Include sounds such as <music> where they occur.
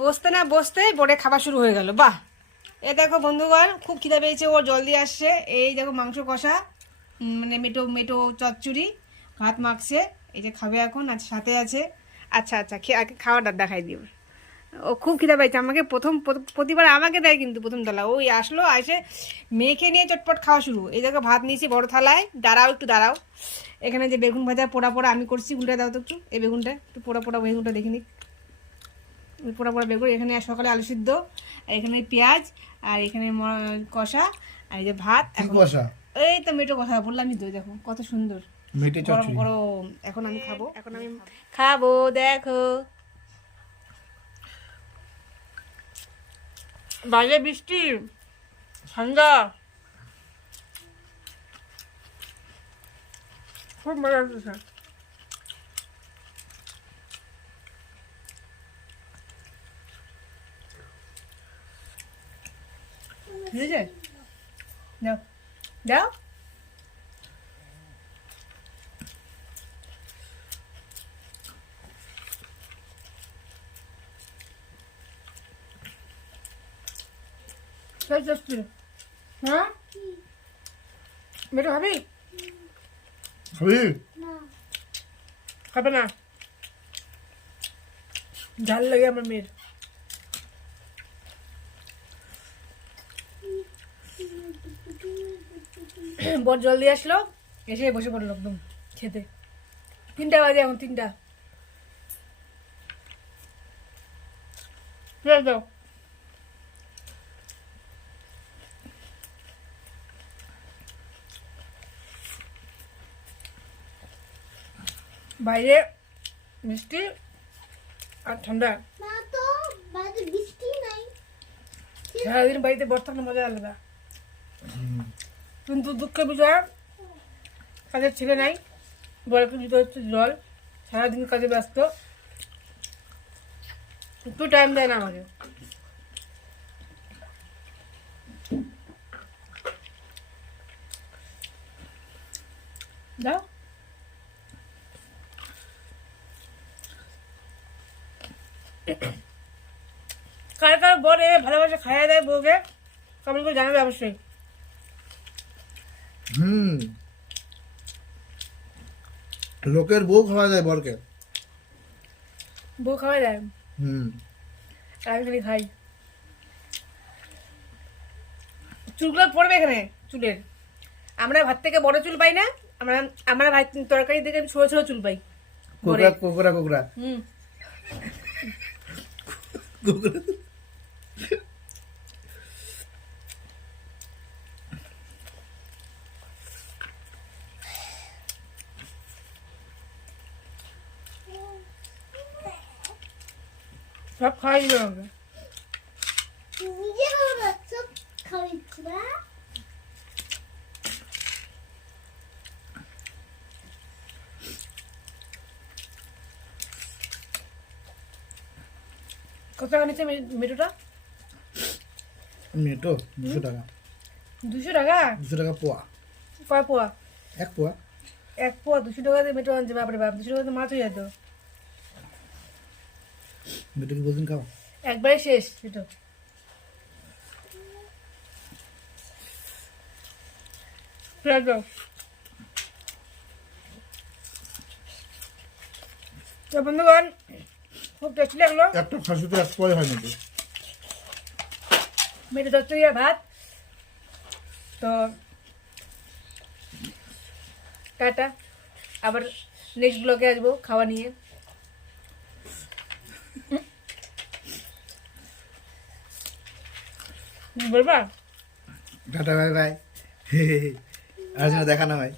বসতে না বসতে বোর্ডে খাবার শুরু হয়ে গেল। বাহ! এ দেখো বন্ধুগণ, খুব খিদে পেয়েছে, ও জলদি আসছে। এই দেখো মাংস কষা মানে মেটো মেটো চচ্চড়ি, ভাত মাখছে। এই যে খাবে এখন, আর সাথে আছে আচ্ছা আচ্ছা আগে খাওয়াটা দেখাই দিও। ও খুব খিদে পেয়েছে, আমাকে প্রথম প্রতিবার আমাকে দেয় কিন্তু প্রথম তলা ওই আসলো এসে মেখে নিয়ে চটপট খাওয়া শুরু। এই দেখো ভাত নিয়েছি বড় থালায়। দাঁড়াও একটু, দাঁড়াও। এখানে যে বেগুন ভাজা পোড়া পোড়া আমি করছি, উল্টে দাও তো একটু। এই বেগুনটা, একটু পোড়া পোড়া বেগুনটা দেখে নিক ওই পোড়া পোড়া বেগুন এখানে সকালে আলু সিদ্ধ আর এখানে পেঁয়াজ আর এখানে কষা আর এই যে ভাত এখন কষা? এই তো মেটো কথা বললামই তো দেখো কত সুন্দর। মেটে চচ্চড়ি। এখন আমি খাব। এখন আমি খাব দেখো। বাইরে বৃষ্টি ঠান্ডা খুব মজা লাগতেছে বুঝেছে দাও। দাও হ্যাঁ? মেটু খাবি? খাবি? খাবে না। ঝাল লাগে আমার মেয়ের। <clears throat> বর জলদি আসলো এসে বসে পড়ল একদম খেতে। তিনটা বাজে এখন তিনটা। দাও বাইরে মিষ্টি আর ঠান্ডা। না তো বাইরে বৃষ্টি নাই। সারাদিন বাড়িতে বর থাকলে মজা আলাদা। কিন্তু দুঃখের বিষয়, কাজের ছেলে নাই বরকে দিতে হচ্ছে জল, সারাদিন কাজে ব্যস্ত। একটু টাইম দেয় না আমাকে। দাও। কার কার এ ভালোবাসে খাইয়ে দেয় বউকে কমেন্ট করে জানাবে অবশ্যই। হুম। লোকের বউ খাওয়া যায় বরকে। বউ খাওয়াই দেয় হুম। আমি খাই। চুলগুলো পড়বে এখানে চুলের। আমরা ভাত থেকে বড় চুল পাই না আমরা আমরা ভাত তরকারি থেকে ছোট ছোট চুল পাই। কোকড়া কোকড়া কোকড়া। হুম। কোকড়া। সব খাওয়াই দিল আমাকে সব খাওয়াচ্ছি না কত টাকা নিচ্ছে মে- মেটো দুশো টাকা দুশো টাকা দুশো টাকা পোয়া কয় পোয়া এক পোয়া এক পোয়া দুশো টাকা দিয়ে মেটু আনছে বাপরে বাপ দুশো টাকা দিয়ে মাছ হয়ে যেত মেটো কি বলছেন খাও। একবারে শেষ মেটু তো বন্ধুগণ খুব টেস্টি লাগল। একটা খাসিতে এক পোয়াই হয় নাকি? মেটে চচ্চড়ি ভাত। তো টাটা। আবার নেক্সট ব্লগে আসব খাওয়া নিয়ে। বলবা? Tata bye bye. আর যেন দেখা না হয়।